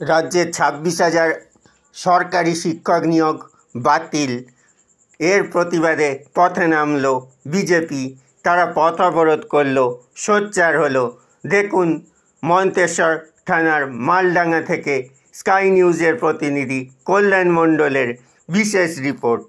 রাজ্যে 26,000 সরকারি শিক্ষক নিয়োগ বাতিল। এর প্রতিবাদে পথে নামল বিজেপি। তারা পথ অবরোধ করল, সোচ্চার হলো। দেখুন মন্তেশ্বর থানার মালডাঙ্গা থেকে স্কাই নিউজের প্রতিনিধি কল্যাণ মণ্ডলের বিশেষ রিপোর্ট।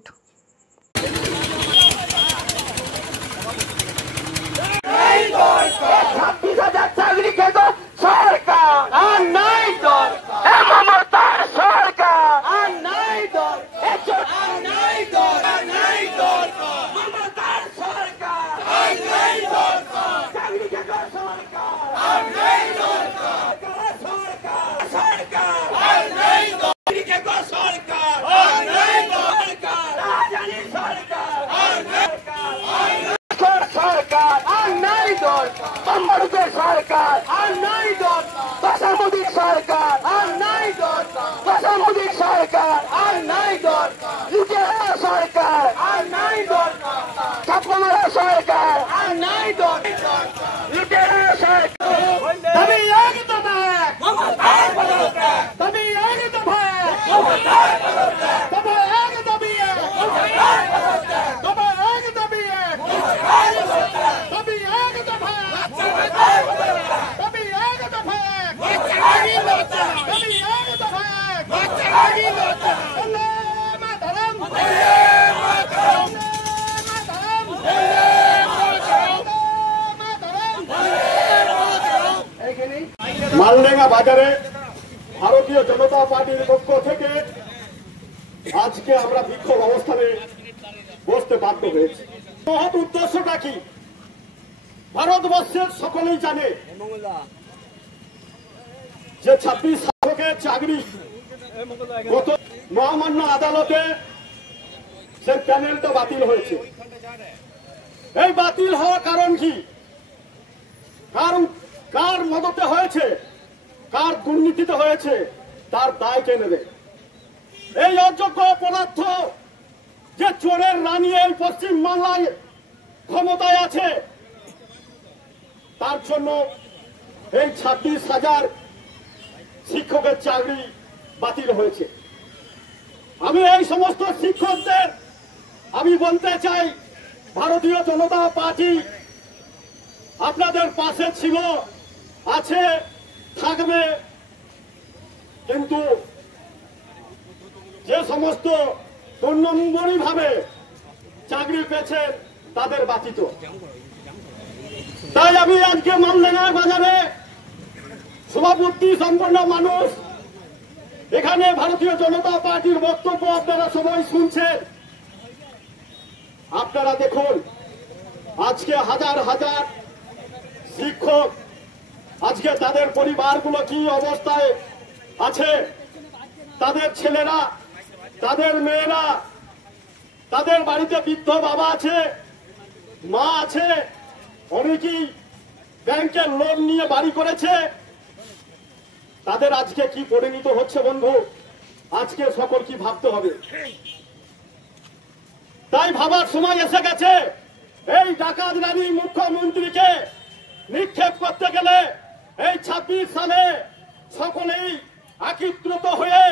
মালডাঙ্গা বাজারে ভারতীয় জনতা পার্টির পক্ষ থেকে আজকে আমরা বিক্ষোভ অবস্থানে বসতে বাধ্য হয়েছি। মহৎ উদ্দেশ্যটা কি ভারতবর্ষের সকলেই জানে যে 26 শিক্ষকের চাকরি গত মহামান্য আদালতে সে প্যানেলটা বাতিল হয়েছে। এই বাতিল হওয়ার কারণ কি? কার মদতে হয়েছে, কার দুর্নীতিতে হয়েছে, তার দায় কে নেবে? এই অযোগ্য অপরাধ যে চোরের রানী এই পশ্চিম বাংলায় ক্ষমতায় আছে, তার জন্য এই 26,000 শিক্ষকের চাকরি বাতিল হয়েছে। আমি এই সমস্ত শিক্ষকদের আমি বলতে চাই, ভারতীয় জনতা পার্টি আপনাদের পাশে ছিল, আছে, থাকবে। কিন্তু যে সমস্ত 2 নম্বরই ভাবে চাকরি পেয়েছেন তাদের বাতিত। তাই আমি আজকে মালডাঙ্গা বাজারে সভাপতি সম্পন্ন মানুষ, এখানে ভারতীয় জনতা পার্টির বক্তব্য আপনারা সবাই শুনছেন। আপনারা দেখুন আজকে হাজার হাজার শিক্ষক, আজকে তাদের পরিবারগুলো কি অবস্থায় আছে, তাদের ছেলেরা, তাদের মেয়েরা, তাদের বাড়িতে বৃদ্ধ বাবা আছে, মা আছে, অনেকেই ব্যাংকের লোন নিয়ে বাড়ি করেছে। তাদের আজকে কি পরিণত হচ্ছে বন্ধু, আজকে সকল কি ভাবতে হবে। তাই ভাবার সময় এসে গেছে। এই ডাকাত রানী মুখ্যমন্ত্রীকে নিক্ষেপ করতে গেলে এই 26 সালে সকলেই একত্রিত হয়ে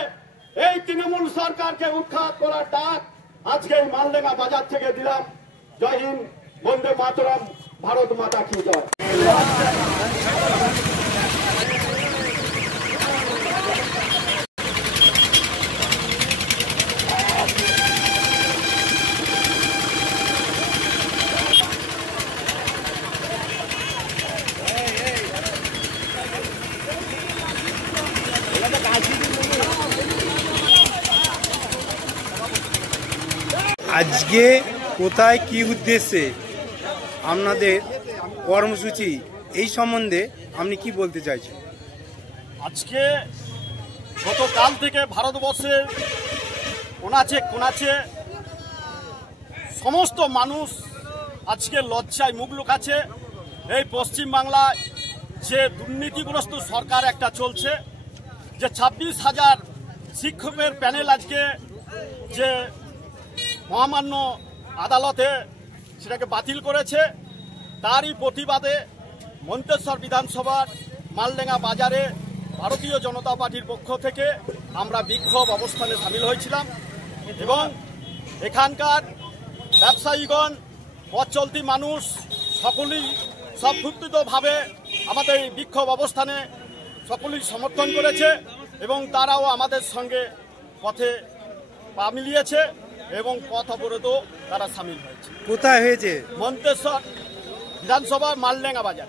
এই তৃণমূল সরকারকে উৎখাত করার ডাক আজকে এই মালডাঙ্গা বাজার থেকে দিলাম। জয় হিন্দ, বন্দে মাতরম, ভারত মাতা কি জয়। আজকে কোথায় কি উদ্দেশ্যে আপনাদের কর্মসূচি, এই সম্বন্ধে আপনি কি বলতে চাইছেন? আজকে গতকাল থেকে ভারতবর্ষের কোনাচে কোনাচে সমস্ত মানুষ আজকে লজ্জায় মুখ লুকাচ্ছে। এই পশ্চিম বাংলায় যে দুর্নীতিগ্রস্ত সরকার একটা চলছে, যে 26,000 শিক্ষকের প্যানেল আজকে যে মহামান্য আদালতে সেটাকে বাতিল করেছে, তারই প্রতিবাদে মন্তেশ্বর বিধানসভার মালডাঙ্গা বাজারে ভারতীয় জনতা পার্টির পক্ষ থেকে আমরা বিক্ষোভ অবস্থানে সামিল হয়েছিলাম এবং এখানকার ব্যবসায়ীগণ, পথ চলতি মানুষ সকলেই স্বতঃস্ফূর্তভাবে আমাদের এই বিক্ষোভ অবস্থানে সকলেই সমর্থন করেছে এবং তারাও আমাদের সঙ্গে পথে পা মিলিয়েছে এবং পথ অবরোধও তারা সামিল হয়েছে। কোথায় হয়েছে? মন্তেশ্বর বিধানসভা মালডাঙ্গা বাজার।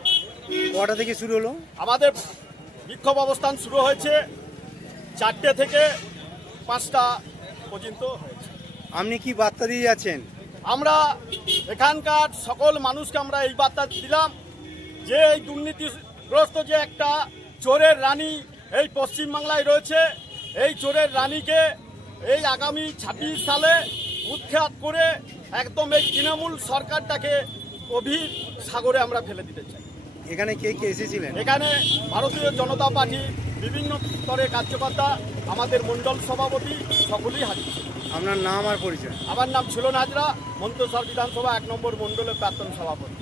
কটা থেকে শুরু হলো? আমাদের বিক্ষোভ অবস্থান শুরু হয়েছে 4টে থেকে 5টা পর্যন্ত হয়েছে। আপনি কি বার্তা দিয়ে যাচ্ছেন? আমরা এখানকার সকল মানুষকে আমরা এই বার্তা দিলাম যে এই দুর্নীতিগ্রস্ত যে একটা চোরের রানী এই পশ্চিমবাংলায় রয়েছে, এই চোরের রানীকে এই আগামী 26 সালে উৎখাত করে একদম এই তৃণমূল সরকারটাকে গভীর সাগরে আমরা ফেলে দিতে চাই। এখানে কে কে এসেছিলেন? এখানে ভারতীয় জনতা পার্টি বিভিন্ন স্তরের কার্যকর্তা, আমাদের মণ্ডল সভাপতি সকলেই হাজির। আপনার নাম আর পরিচয়? আমার নাম ঝুলন হাজরা, মন্তেশ্বর বিধানসভা 1 নম্বর মণ্ডলের প্রাক্তন সভাপতি।